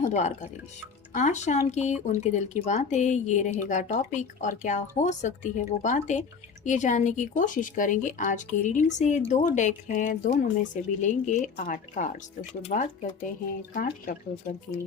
हूँ द्वारकाधीश। आज शाम की उनके दिल की बातें ये रहेगा टॉपिक, और क्या हो सकती है वो बातें, ये जानने की कोशिश करेंगे। आज के रीडिंग से दो डेक हैं, दोनों में से भी लेंगे 8 कार्ड्स। तो शुरुआत करते हैं कार्ड शफल करके।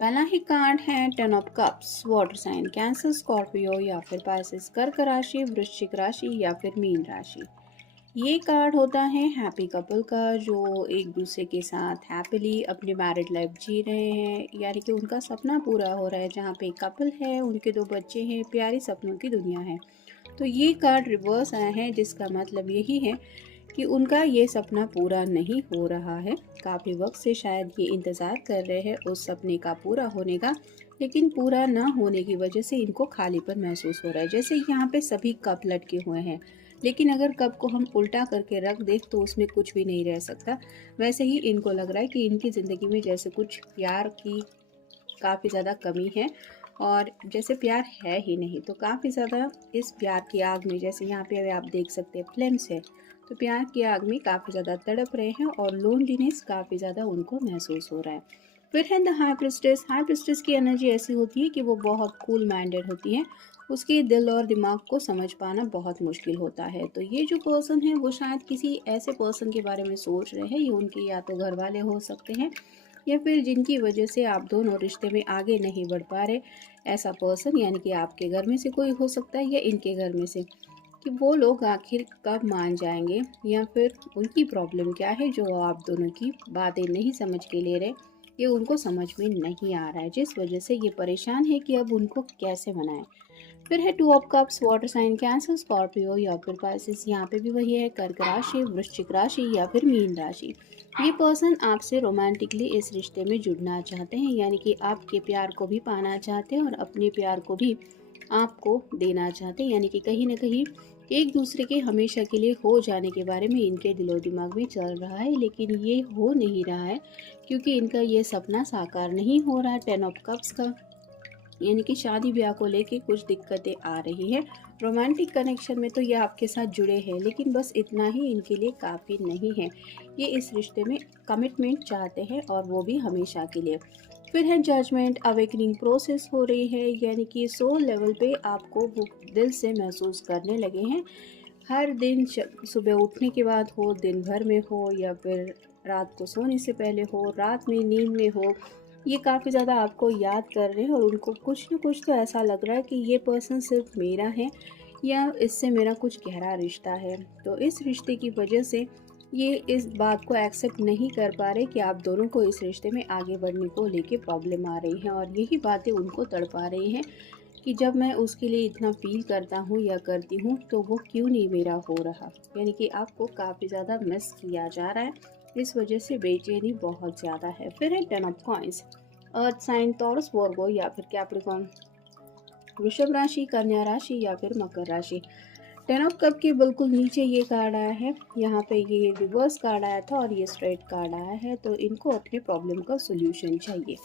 पहला ही कार्ड है 10 of cups. Water sign Cancer, Scorpio या फिर पाइसेस, कर्क राशि, वृश्चिक राशि या फिर मीन राशि। ये कार्ड होता है हैप्पी कपल का, जो एक दूसरे के साथ हैप्पीली अपनी मैरिड लाइफ जी रहे हैं, यानी कि उनका सपना पूरा हो रहा है। जहाँ पे कपल है, उनके 2 बच्चे हैं, प्यारी सपनों की दुनिया है। तो ये कार्ड रिवर्स आया है, जिसका मतलब यही है कि उनका ये सपना पूरा नहीं हो रहा है। काफ़ी वक्त से शायद ये इंतज़ार कर रहे हैं उस सपने का पूरा होने का, लेकिन पूरा ना होने की वजह से इनको खालीपन महसूस हो रहा है। जैसे यहाँ पे सभी कप लटके हुए हैं, लेकिन अगर कप को हम उल्टा करके रख दें तो उसमें कुछ भी नहीं रह सकता। वैसे ही इनको लग रहा है कि इनकी ज़िंदगी में जैसे कुछ प्यार की काफ़ी ज़्यादा कमी है, और जैसे प्यार है ही नहीं। तो काफ़ी ज़्यादा इस प्यार की आग में, जैसे यहाँ पे अभी आप देख सकते हैं फ्लेम्स है, तो प्यार की आग में काफ़ी ज़्यादा तड़प रहे हैं और लोनलीनेस काफ़ी ज़्यादा उनको महसूस हो रहा है। फिर है the high priestess. High priestess की एनर्जी ऐसी होती है कि वो बहुत कूल माइंडेड होती है। उसके दिल और दिमाग को समझ पाना बहुत मुश्किल होता है। तो ये जो पर्सन है वो शायद किसी ऐसे पर्सन के बारे में सोच रहे हैं। ये उनके या तो घर वाले हो सकते हैं, या फिर जिनकी वजह से आप दोनों रिश्ते में आगे नहीं बढ़ पा रहे। ऐसा पर्सन यानी कि आपके घर में से कोई हो सकता है, या इनके घर में से, कि वो लोग आखिर कब मान जाएंगे, या फिर उनकी प्रॉब्लम क्या है जो आप दोनों की बातें नहीं समझ के ले रहे। ये उनको समझ में नहीं आ रहा है, जिस वजह से ये परेशान है कि अब उनको कैसे मनाएं। फिर है 2 of cups. Water sign Cancer, Scorpio या फिर पाइसेस। यहाँ पे भी वही है, कर्क राशि, वृश्चिक राशि या फिर मीन राशि। ये पर्सन आपसे रोमांटिकली इस रिश्ते में जुड़ना चाहते हैं, यानी कि आपके प्यार को भी पाना चाहते हैं और अपने प्यार को भी आपको देना चाहते हैं। यानी कि कहीं ना कहीं एक दूसरे के हमेशा के लिए हो जाने के बारे में इनके दिलो दिमाग में चल रहा है, लेकिन ये हो नहीं रहा है क्योंकि इनका ये सपना साकार नहीं हो रहा है 10 ऑफ कप्स का। यानी कि शादी ब्याह को लेके कुछ दिक्कतें आ रही है। रोमांटिक कनेक्शन में तो ये आपके साथ जुड़े हैं, लेकिन बस इतना ही इनके लिए काफ़ी नहीं है। ये इस रिश्ते में कमिटमेंट चाहते हैं, और वो भी हमेशा के लिए। फिर है जजमेंट। अवेकनिंग प्रोसेस हो रही है, यानी कि सोल लेवल पे आपको वो दिल से महसूस करने लगे हैं। हर दिन सुबह उठने के बाद हो, दिन भर में हो, या फिर रात को सोने से पहले हो, रात में नींद में हो, ये काफ़ी ज़्यादा आपको याद कर रहे हैं, और उनको कुछ न कुछ तो ऐसा लग रहा है कि ये पर्सन सिर्फ मेरा है, या इससे मेरा कुछ गहरा रिश्ता है। तो इस रिश्ते की वजह से ये इस बात को एक्सेप्ट नहीं कर पा रहे कि आप दोनों को इस रिश्ते में आगे बढ़ने को लेके प्रॉब्लम आ रही है, और यही बातें उनको तड़पा रही हैं कि जब मैं उसके लिए इतना फील करता हूँ या करती हूँ तो वो क्यों नहीं मेरा हो रहा। यानी कि आपको काफ़ी ज़्यादा मिस किया जा रहा है, इस वजह से बेचैनी बहुत ज़्यादा है। फिर है 10 of coins. Earth sign Taurus, Virgo या फिर कैप्रिकॉर्न, वृषभ राशि, कन्या राशि या फिर मकर राशि। 10 ऑफ कप के बिल्कुल नीचे ये कार्ड आया है। यहाँ पे ये रिवर्स कार्ड आया था और ये स्ट्रेट कार्ड आया है। तो इनको अपने प्रॉब्लम का सोल्यूशन चाहिए।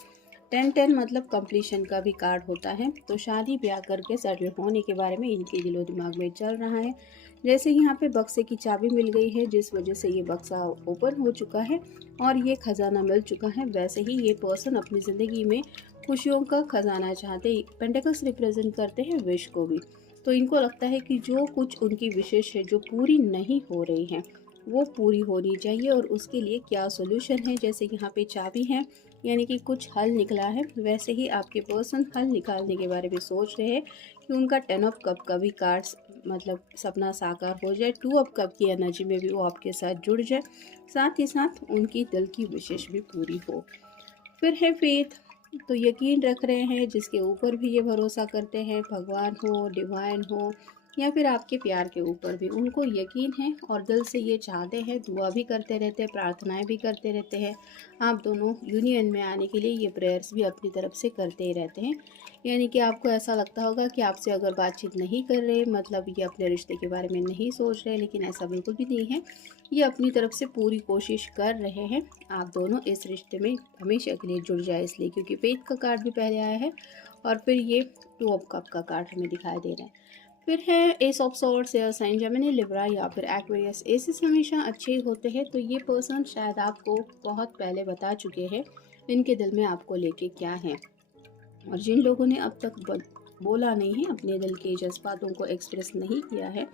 10-10 मतलब कंप्लीशन का भी कार्ड होता है। तो शादी ब्याह करके सेटल होने के बारे में इनके दिलो दिमाग में चल रहा है। जैसे यहाँ पे बक्से की चाबी मिल गई है, जिस वजह से ये बक्सा ओपन हो चुका है और ये खजाना मिल चुका है। वैसे ही ये पर्सन अपनी ज़िंदगी में खुशियों का खजाना चाहते। पेंटिकल्स रिप्रेजेंट करते हैं विश को भी। तो इनको लगता है कि जो कुछ उनकी विशेष है जो पूरी नहीं हो रही हैं वो पूरी होनी चाहिए, और उसके लिए क्या सोल्यूशन है। जैसे यहाँ पे चाबी है यानी कि कुछ हल निकला है, वैसे ही आपके पर्सन हल निकालने के बारे में सोच रहे हैं कि उनका 10 ऑफ कप का भी कार्ड्स मतलब सपना साकार हो जाए, 2 ऑफ कप की एनर्जी में भी वो आपके साथ जुड़ जाए, साथ ही साथ उनकी दिल की विशेष भी पूरी हो। फिर है फेथ। तो यकीन रख रहे हैं, जिसके ऊपर भी ये भरोसा करते हैं, भगवान हो, डिवाइन हो या फिर आपके प्यार के ऊपर भी उनको यकीन है और दिल से ये चाहते हैं, दुआ भी करते रहते हैं, प्रार्थनाएं भी करते रहते हैं। आप दोनों यूनियन में आने के लिए ये प्रेयर्स भी अपनी तरफ से करते ही रहते हैं। यानी कि आपको ऐसा लगता होगा कि आपसे अगर बातचीत नहीं कर रहे, मतलब ये अपने रिश्ते के बारे में नहीं सोच रहे, लेकिन ऐसा बिल्कुल भी नहीं है। ये अपनी तरफ से पूरी कोशिश कर रहे हैं आप दोनों इस रिश्ते में हमेशा के लिए जुड़ जाए, इसलिए क्योंकि फेथ का कार्ड भी पहले आया है और फिर ये 2 ऑफ कप का कार्ड हमें दिखाई दे रहा है। फिर है ace of swords, air sign Gemini, Libra या फिर एक्वेरियस। एसेस हमेशा अच्छे होते हैं। तो ये पर्सन शायद आपको बहुत पहले बता चुके हैं इनके दिल में आपको लेके क्या है, और जिन लोगों ने अब तक बोला नहीं है, अपने दिल के जज्बातों को एक्सप्रेस नहीं किया है,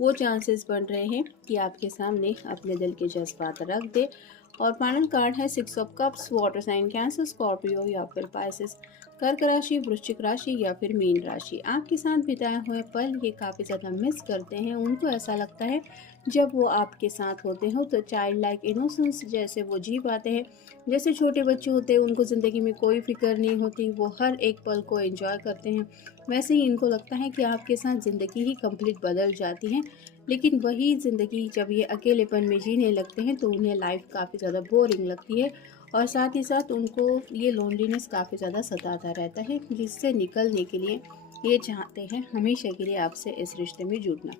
वो चांसेस बन रहे हैं कि आपके सामने अपने दिल के जज्बात रख दे। और फाइनल कार्ड है 6 of cups, water sign Cancer, Scorpio या फिर पाइसेस, कर्क राशि, वृश्चिक राशि या फिर मीन राशि। आपके साथ बिताए हुए पल ये काफ़ी ज़्यादा मिस करते हैं। उनको ऐसा लगता है जब वो आपके साथ होते हो तो चाइल्ड लाइक इनोसेंस जैसे वो जी पाते हैं, जैसे छोटे बच्चे होते हैं, उनको ज़िंदगी में कोई फिक्र नहीं होती, वो हर एक पल को एंजॉय करते हैं। वैसे ही इनको लगता है कि आपके साथ ज़िंदगी ही कंप्लीट बदल जाती है। लेकिन वही ज़िंदगी जब ये अकेलेपन में जीने लगते हैं तो उन्हें लाइफ काफ़ी ज़्यादा बोरिंग लगती है, और साथ ही साथ उनको ये लोनलीनेस काफ़ी ज़्यादा सताता रहता है, जिससे निकलने के लिए ये चाहते हैं हमेशा के लिए आपसे इस रिश्ते में जुड़ना।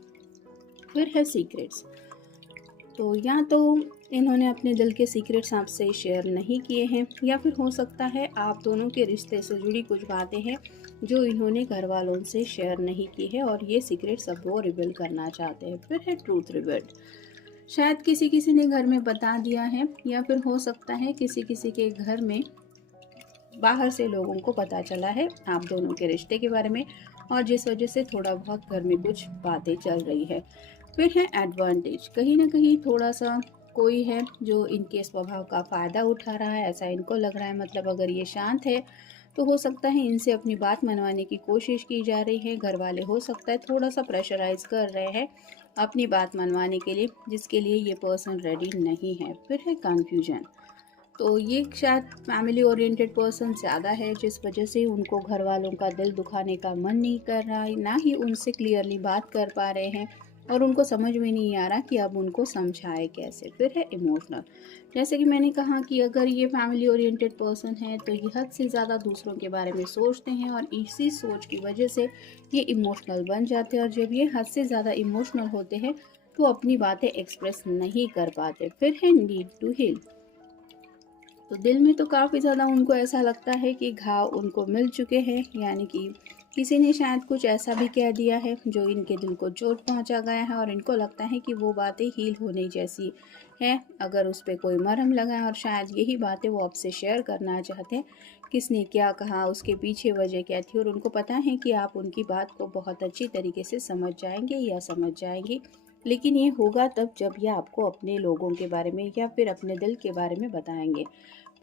फिर है सीक्रेट्स। तो या तो इन्होंने अपने दिल के सीक्रेट्स आपसे शेयर नहीं किए हैं, या फिर हो सकता है आप दोनों के रिश्ते से जुड़ी कुछ बातें हैं जो इन्होंने घर वालों से शेयर नहीं की है, और ये सीक्रेट्स अब वो रिवील करना चाहते हैं। फिर है ट्रूथ रिवील्ड। शायद किसी किसी ने घर में बता दिया है, या फिर हो सकता है किसी किसी के घर में बाहर से लोगों को पता चला है आप दोनों के रिश्ते के बारे में, और जिस वजह से थोड़ा बहुत घर में कुछ बातें चल रही है। फिर है एडवांटेज। कहीं ना कहीं थोड़ा सा कोई है जो इनके स्वभाव का फ़ायदा उठा रहा है, ऐसा इनको लग रहा है। मतलब अगर ये शांत है तो हो सकता है इनसे अपनी बात मनवाने की कोशिश की जा रही है। घर वाले हो सकता है थोड़ा सा प्रेशराइज कर रहे हैं अपनी बात मनवाने के लिए, जिसके लिए ये पर्सन रेडी नहीं है। फिर है कन्फ्यूजन। तो ये शायद फैमिली ओरिएंटेड पर्सन ज़्यादा है, जिस वजह से उनको घर वालों का दिल दुखाने का मन नहीं कर रहा है, ना ही उनसे क्लियरली बात कर पा रहे हैं, और उनको समझ में नहीं आ रहा कि अब उनको समझाए कैसे। फिर है इमोशनल। जैसे कि मैंने कहा कि अगर ये फैमिली ओरिएंटेड पर्सन है तो ये हद से ज़्यादा दूसरों के बारे में सोचते हैं, और इसी सोच की वजह से ये इमोशनल बन जाते हैं, और जब ये हद से ज़्यादा इमोशनल होते हैं तो अपनी बातें एक्सप्रेस नहीं कर पाते। फिर है नीड टू हील। तो दिल में तो काफ़ी ज़्यादा उनको ऐसा लगता है कि घाव उनको मिल चुके हैं, यानी कि किसी ने शायद कुछ ऐसा भी कह दिया है जो इनके दिल को चोट पहुंचा गया है, और इनको लगता है कि वो बातें हील होने जैसी हैं अगर उस पर कोई मरहम लगाए। और शायद यही बातें वो आपसे शेयर करना चाहते हैं, किसने क्या कहा, उसके पीछे वजह क्या थी, और उनको पता है कि आप उनकी बात को बहुत अच्छी तरीके से समझ जाएंगे या समझ जाएंगी। लेकिन ये होगा तब जब ये आपको अपने लोगों के बारे में या फिर अपने दिल के बारे में बताएंगे।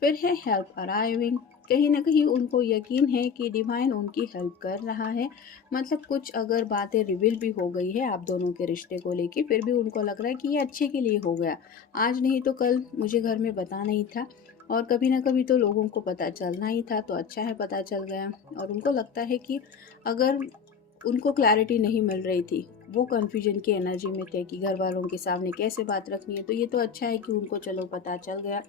फिर है हेल्प अराइविंग। कहीं ना कहीं उनको यकीन है कि डिवाइन उनकी हेल्प कर रहा है। मतलब कुछ अगर बातें रिवील भी हो गई है आप दोनों के रिश्ते को लेके, फिर भी उनको लग रहा है कि ये अच्छे के लिए हो गया। आज नहीं तो कल मुझे घर में पता नहीं था, और कभी ना कभी तो लोगों को पता चलना ही था, तो अच्छा है पता चल गया। और उनको लगता है कि अगर उनको क्लैरिटी नहीं मिल रही थी, वो कन्फ्यूजन की एनर्जी में थे कि घर वालों के सामने कैसे बात रखनी है, तो ये तो अच्छा है कि उनको चलो पता चल गया,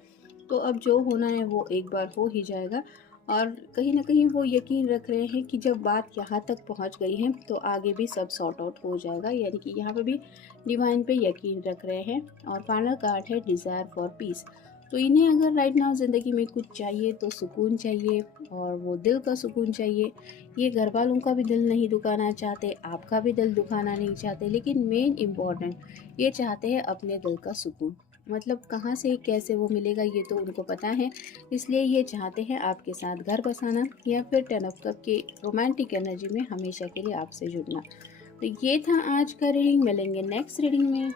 तो अब जो होना है वो एक बार हो ही जाएगा। और कहीं ना कहीं वो यकीन रख रहे हैं कि जब बात यहाँ तक पहुँच गई है तो आगे भी सब सॉर्ट आउट हो जाएगा, यानी कि यहाँ पे भी डिवाइन पे यकीन रख रहे हैं। और फाइनल कार्ड है डिज़ायर फॉर पीस। तो इन्हें अगर राइट नाउ ज़िंदगी में कुछ चाहिए तो सुकून चाहिए, और वो दिल का सुकून चाहिए। ये घर वालों का भी दिल नहीं दुखाना चाहते, आपका भी दिल दुखाना नहीं चाहते, लेकिन मेन इम्पॉर्टेंट ये चाहते हैं अपने दिल का सुकून। मतलब कहाँ से कैसे वो मिलेगा ये तो उनको पता है, इसलिए ये चाहते हैं आपके साथ घर बसाना या फिर 10 ऑफ कप के रोमांटिक एनर्जी में हमेशा के लिए आपसे जुड़ना। तो ये था आज का रीडिंग, मिलेंगे नेक्स्ट रीडिंग में।